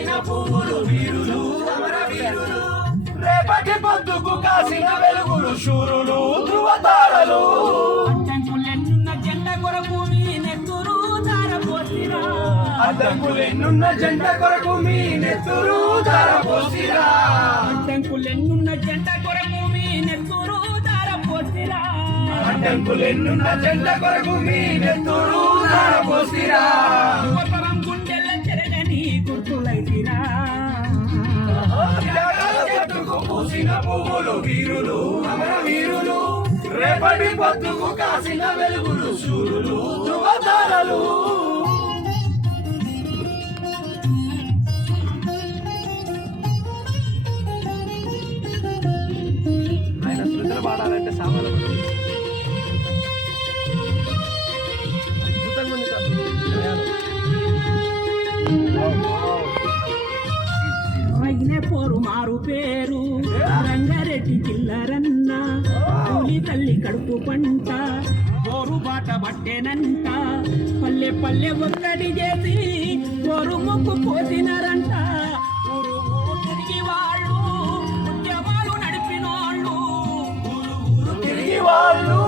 పువ్వులు వీరులు అమర వీరులు రేపటి పొద్దుకు కాసిన వెలుగులు శూరులు ధృవతారలు అడ్డంకులెన్నున్న జెండ కొరకు మీ నెత్తురు ధారపోసిరా అడ్డంకులెన్నున్న జెండ కొరకు మీ నెత్తురు ధారపోసిరా అడ్డంకులెన్నున్న జెండ కొరకు మీ నెత్తురు ధారపోసిరా అడ్డంకులెన్నున్న జెండ కొరకు మీ నెత్తురు ధారపోసిరా యువతరం గుండెల చెరగని గుర్తులైతిరా చెట్టుకు పూసిన పువ్వులు వీరులు అమర వీరులు రేపటి పొద్దుకు కాసిన వెలుగులు శూరులు ధృవతారలు ఆయన శృతులు పాడాలంటే సామాన్లు అద్భుతంగా ఉంది సార్. రైనే పోరు మారు పేరు రంగారెడ్డి జిల్లరన్న తల్లి తల్లి కడుపు పంట పోరు బాట పట్టేనంట పల్లె పల్లె ఒక్కడి చేసి పోరు మొక్కు పోసినారంట ఊరు ఊరు తిరిగి వాళ్ళు ఉద్యమాలు నడిపినోళ్ళు తిరిగి వాళ్ళు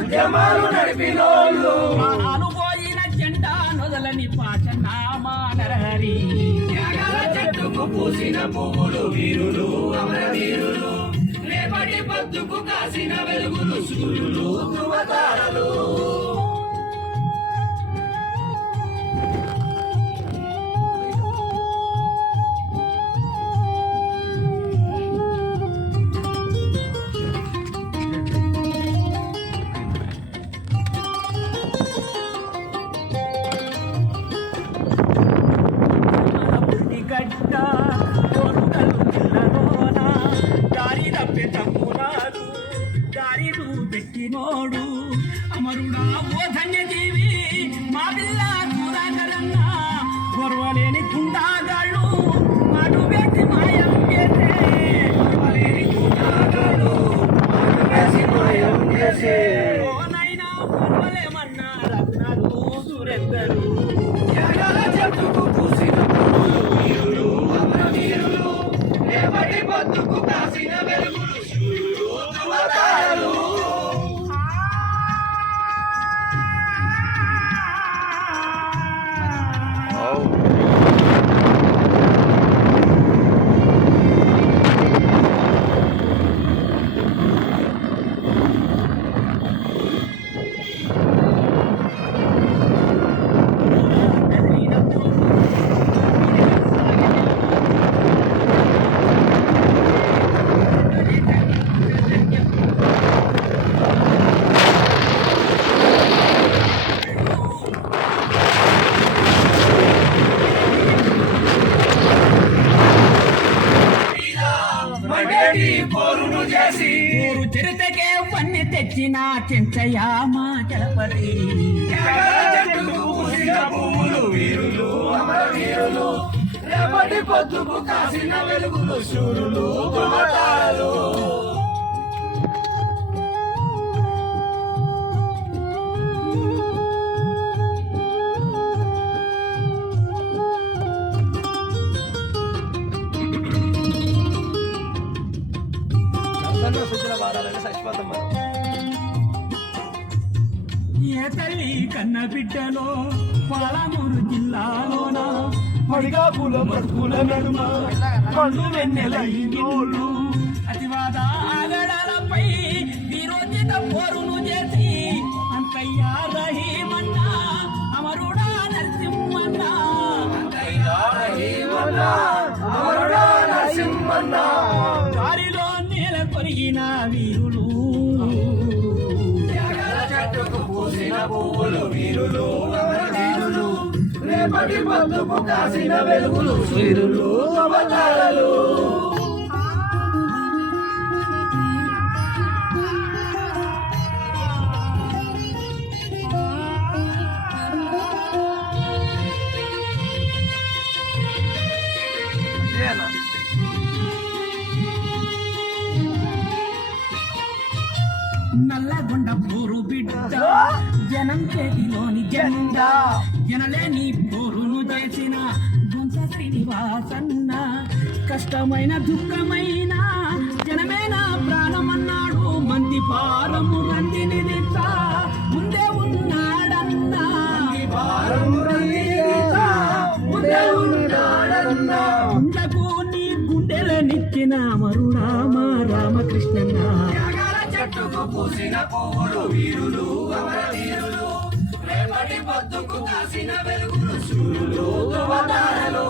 ఉద్యమాలు నడిపినోళ్ళు ప్రాణాలు పోయిన జెండా నొదలని పాచనామా నరహరి చెట్టుకు పూసిన పువ్వులు వీరులు అమర వీరులు రేపటి పొద్దుకు కాసిన వెలుగులు సూర్యులు ధృవతారలు గడ్డ కొరుగలు పిల్లలోన దారి తప్పే తమ్మునాడు దారి పెట్టినోడు అమరుడా ఓ ధన్యజీవి మా పిల్ల సుధాకరన్న గొరవలేని గుండాగాళ్ళు మాటు వేసి మాయం చేసే ఓనైనా గొరవలేమన్నా రత్నాలు సురెద్దరు చెట్టుకు పూసిన పువ్వులు వీరులు అమర వీరులు రేపటి పొద్దుకు కాసిన వెలుగులు సూర్యులు ధృవతారలు పోరును చేసి ఊరు చరితకే వన్నె తెచ్చిన చెంచయ్య మా చలపతి చెట్టుకు పూసిన పువ్వులు వీరులు అమర వీరులు రేపటి పొద్దుకు కాసిన వెలుగులు శూరులు ధృవతారలు ఏ తల్లి కన్న బిడ్డలో పాలమూరు జిల్లాలోన మడిగా పూల మడుకుల నడుమ పండు వెన్నెలైనోళ్ళు అతివాద ఆగడాలపై విరోచిత పోరును చేసి అంతయ్య రహీమన్న అమరుడా నరసింహన్న అమరుడా నరసింహన్న దారిలో నేల కొరిగిన వీరులు చెట్టుకు పూసిన పువ్వులు వీరులు అమర వీరులు రేపటి పొద్దుకు కాసిన వెలుగులు వీరులు ధృవతారలు నల్లగొండ పోరు బిడ్డ జనం చేతిలోని జెండా జనలేని పోరును చేసిన గుంత శ్రీనివాసన్న కష్టమైన దుఃఖమైన జనమేన ప్రాణమన్నాడు మంది పారము రందిని దిట్ట ముందే ఉన్నాడన్నా గుండెకు నీ గుండెల నిచ్చిన మరుడా మా రామకృష్ణన్న చెట్టుకు పూసిన పువ్వులు వీరులు అమర వీరులు రేపటి పొద్దుకు కాసిన వెలుగులు సూర్యులు ధ్రువతారలు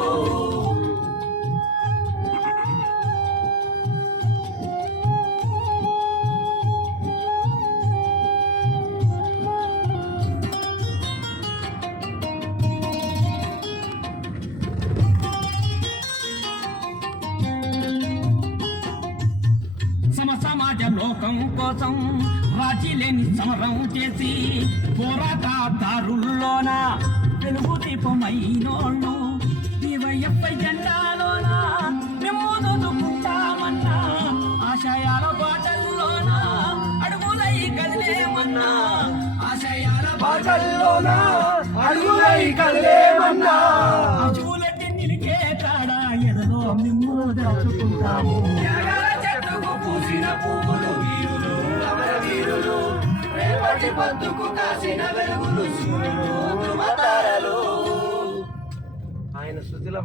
సమాజ లోకం కోసం రాజీ లేని సమరం చేసి పోరాటదారుల్లోన వెలుగు దీపమైనోళ్ళు డివైఎఫ్ఐ జెండాలోన మేము చదువుకుంటామన్నా ఆశయాల బాటల్లోన అడుగులై కదిలేమన్నా ఆశయాల బాటల్లోన అడుగులై కదిలేమన్నా చూలటి నిలికే కాడ ఎదలో మేము దాచుకుంటాము చెట్టుకు పూసిన పువ్వులు వీరులు అమర వీరులు రేపటి పొద్దుకు కాసిన వెలుగులు సూర్యులు ధ్రువతారలు ఆయన శృతిల